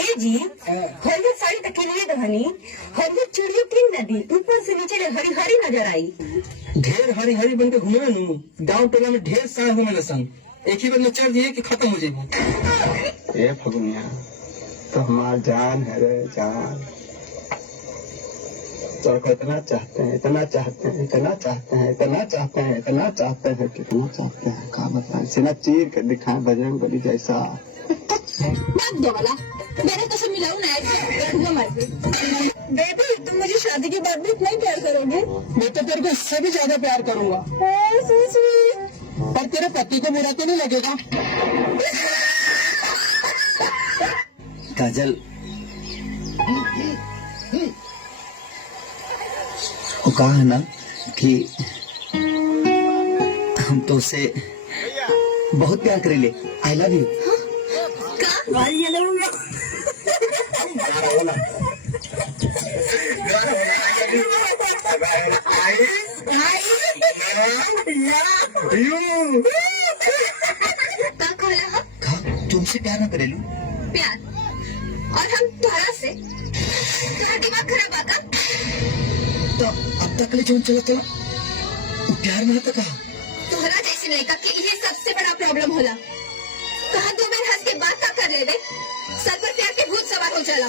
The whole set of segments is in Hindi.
ए जी हरियर साड़ी तो किनिए दहनी, हरियर चूड़ियों किन न दी, ऊपर से नीचे ले हरी हरी नजर आई। ढेर हरी हरी बन के घूमे नु गांव टोला में ढेर सारा घूमे नसन, एक ही बार में चढ़ दिए कि खत्म हो जाएगी। ये फगुनिया तो हमार जान है रे जान। तो इतना चाहते हैं, इतना चाहते हैं, इतना चाहते हैं, इतना चाहते हैं, इतना चाहते हैं, कितना चाहते हैं, का बताएं। सीना चीर कर दिखाएं बजरंग बली जैसा। मैंने तो सब मिलाऊ ना ऐसे मार के। बेबी तुम मुझे शादी के बाद भी इतना ही प्यार करोगे? मैं तो तेरे को इससे भी ज्यादा प्यार करूंगा। पर तेरे पति को बुरा तो नहीं लगेगा? काजल, वो कहा है ना कि हम तो उससे बहुत प्यार करेंगे। I love you. तुमसे प्यार ना करेलू? प्यार और हम तुम्हारा से तुम्हारा दिमाग खराब आता तो अब तक ले जोन चलो तो प्यार में आता कहा? तुम्हारा जैसे लड़का के लिए सबसे बड़ा प्रॉब्लम होला। कहा दो दिन हंस के बात ना कर ले दे, सर पर प्यार के भूत सवार हो चला।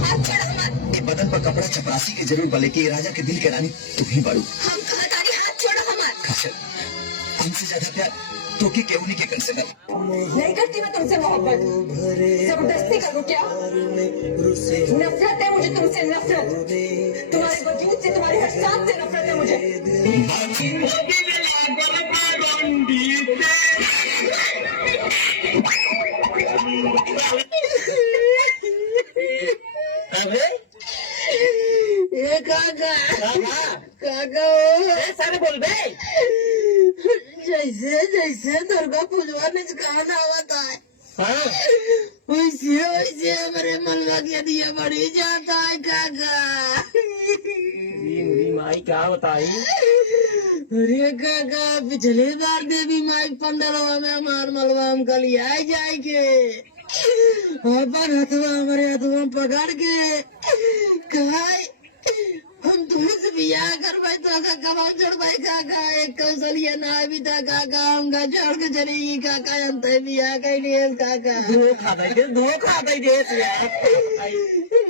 हाथ छोड़ो मत। ये बदन पर कपड़ा चपरासी के जरूर बले कि राजा के दिल के रानी तुम ही बाड़ू। हम कहतारी हाथ छोड़ो हमार। काजल, हमसे ज्यादा प्यार तो की क्यों नहीं के कर सकता? नहीं करती मैं तुमसे मोहब्बत, जबरदस्ती करूँ क्या? नफरत है मुझे तुमसे, नफरत। तुम्हारे वजूद से, तुम्हारे हर सांस से नफरत है मुझे। काका काका सारे बोल बे। जैसे जैसे दुर्गा पूजवा निचकान आवता है वैसे वैसे हमारे मलबा के दिया बढ़ी जाता है काका। माई क्या बताई? अरे काका पिछली बार देवी माई पंडलवा में हमार मलबा हम कल आई जाएंगे, अपन हथवा हमारे हथवा पकड़ के कहा हम तुमसे बियाह करवाए तो काका छोड़वाए काका। एक कौशलिया ना भी था काका, हमका छोड़ के चलेगी काका। हम तो बियाह कर लिए काका। दो खा दे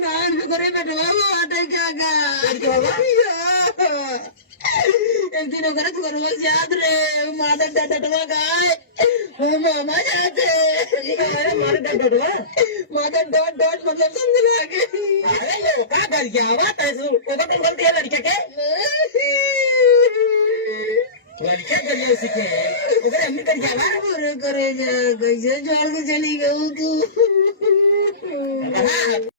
नाम करे बैठवा आटे काका। एक दिन अगर तुम्हारे रोज याद रहे माता डटवा गाय मामा जाते मारे डटवा माता डॉट डॉट मतलब समझ में आ गई। अरे का कर गया बात है वो तो गलती है लड़के के। लड़के के सीखे ओकरे हम कर जावा पूरे करे जा कैसे छोड़ के चली गई तू।